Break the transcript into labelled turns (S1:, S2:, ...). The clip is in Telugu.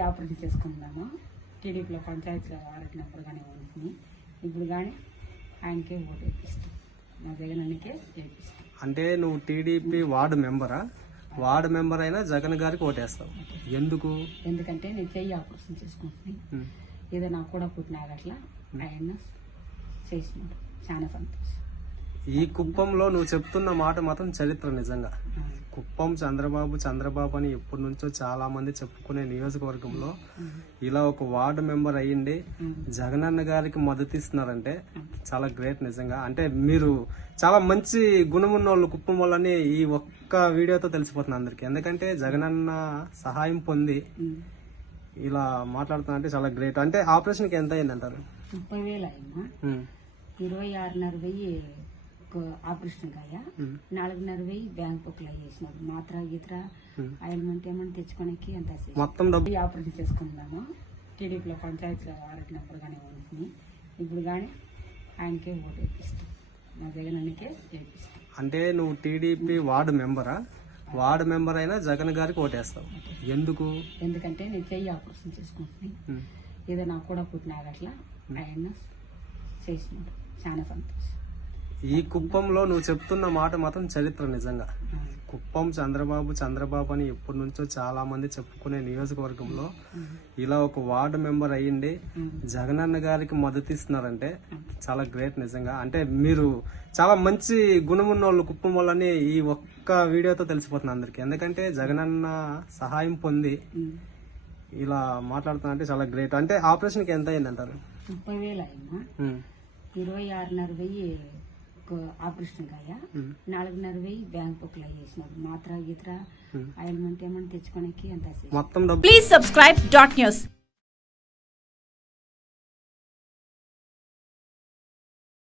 S1: ఆపరేషన్ చేసుకున్నాము టీడీపీలో పంచాయతీలో వారటి నెంబర్ కానీ ఉంటుంది ఇప్పుడు కానీ ఆయనకే ఓటు వేపిస్తాం. మా జగన్ అన్నకే వేపిస్తాం.
S2: అంటే నువ్వు టీడీపీ వార్డు మెంబరా? వార్డు మెంబర్ అయినా జగన్ గారికి ఓటేస్తావు. ఎందుకు?
S1: ఎందుకంటే నేను చెయ్యి ఆపరేషన్ చేసుకుంటున్నాను. ఏదో నాకు కూడా పుట్టినాక అట్లా ఆయన చేసినాడు చాలా సంతోషం.
S2: ఈ కుప్పంలో నువ్వు చెప్తున్న మాట మాత్రం చరిత్ర నిజంగా. కుప్పం చంద్రబాబు చంద్రబాబు అని ఎప్పటి నుంచో చాలా మంది చెప్పుకునే నియోజకవర్గంలో ఇలా ఒక వార్డు మెంబర్ అయ్యిండి. జగనన్న గారికి మద్దతు ఇస్తున్నారంటే చాలా గ్రేట్ నిజంగా. అంటే మీరు చాలా మంచి గుణమున్న వాళ్ళు కుప్పం వాళ్ళని ఈ ఒక్క వీడియోతో తెలిసిపోతుంది అందరికి. ఎందుకంటే జగనన్న సహాయం పొంది. ఇలా మాట్లాడుతున్నా అంటే చాలా గ్రేట్. అంటే ఆపరేషన్కి ఎంత అయింది అంటారు
S1: ముప్పై వేలు ఇరవై ఆరున్నర వెయ్యి ఒక ఆపరేషన్ కాయ? నాలుగున్నర వెయ్యి బ్యాంక్ బుక్లు వేసినాడు మాత్ర గీత్ర ఆయిల్మెంట్ ఏమని తెచ్చుకోనికి అంత
S2: మొత్తం డబ్బు
S1: ఆపరేషన్ చేసుకున్నాము టీడీపీలో పంచాయతీలో వారటి నెంబర్ కానీ ఉంటుంది ఇప్పుడు కానీ ఆయనకే ఓటు వేపిస్తాం. మా జగన్ అన్నకే వేపిస్తాం.
S2: అంటే నువ్వు టీడీపీ వార్డు మెంబరా? వార్డు మెంబర్ అయినా జగన్ గారికి ఓటేస్తావు. ఎందుకు?
S1: ఎందుకంటే నేను చెయ్యి ఆపరేషన్ చేసుకుంటున్నాను. ఏదో నాకు కూడా పుట్టినాక అట్లా ఆయన చేసినాడు. చాలా సంతోషం.
S2: ఈ కుప్పంలో నువ్వు చెప్తున్న మాట మాత్రం చరిత్ర నిజంగా. కుప్పం చంద్రబాబు చంద్రబాబు అని ఎప్పటి నుంచో చాలా మంది చెప్పుకునే నియోజకవర్గంలో ఇలా ఒక వార్డు మెంబర్ అయ్యిండి. జగనన్న గారికి మద్దతు ఇస్తున్నారంటే చాలా గ్రేట్ నిజంగా. అంటే మీరు చాలా మంచి గుణమున్న వాళ్ళు కుప్పం వాళ్ళని ఈ ఒక్క వీడియోతో తెలిసిపోతుంది అందరికి. ఎందుకంటే జగనన్న సహాయం పొంది. ఇలా మాట్లాడుతున్నా అంటే చాలా గ్రేట్. అంటే ఆపరేషన్కి ఎంత అయింది అంటారు
S1: ముప్పై వేలు ఇరవై ఆరున్నర వెయ్యి ఆపరేషన్ కాయ? నాలుగున్నర వెయ్యి బ్యాంక్ బుక్లు వేసినాడు మాత్ర గీత్ర ఆయిల్మెంట్ ఏమని తెచ్చుకోనికి అంత
S3: Please subscribe dot news.